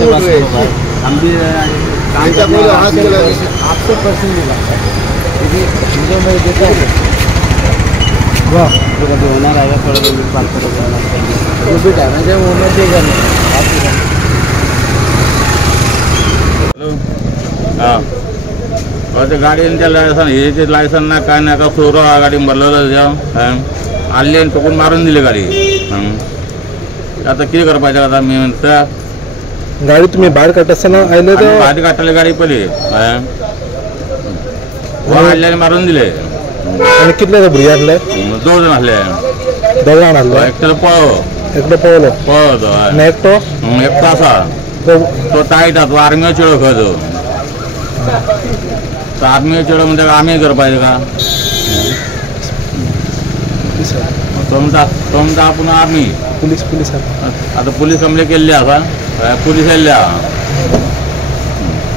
कलांगुट रे हम भी काम करने वाले आपसे पर्सन मिला जो मैं देता हूँ वाह तो कभी ओनर आएगा थोड़ा भी बात करेगा वो भी टाइम है जब ओनर देगा हेलो हाँ और गाडी लायसन हे लायसन ना काय ना का चोर गाडी भरलेलं आले टोकून मारून दिली गाडी आता किती कर पाहिजे आता मी म्हणतं गाडी तुम्ही बाहेर काढत असताना आले तर बाहेर काढले गाडी पहिले आल्याने मारून दिले आणि कितले भुरगे आणले 2 जण असले 2 जण आणले एकटं पळवतो आणि एकटो असा तो टाईट तो आर्मी चिडो खतो तो आर्मी चिडो म्हणजे आम्ही कर पाहिजे का तुमचा आपण आर्मी पोलीस आता पोलीस कंप्लेंट केली आता पोलीस आल्या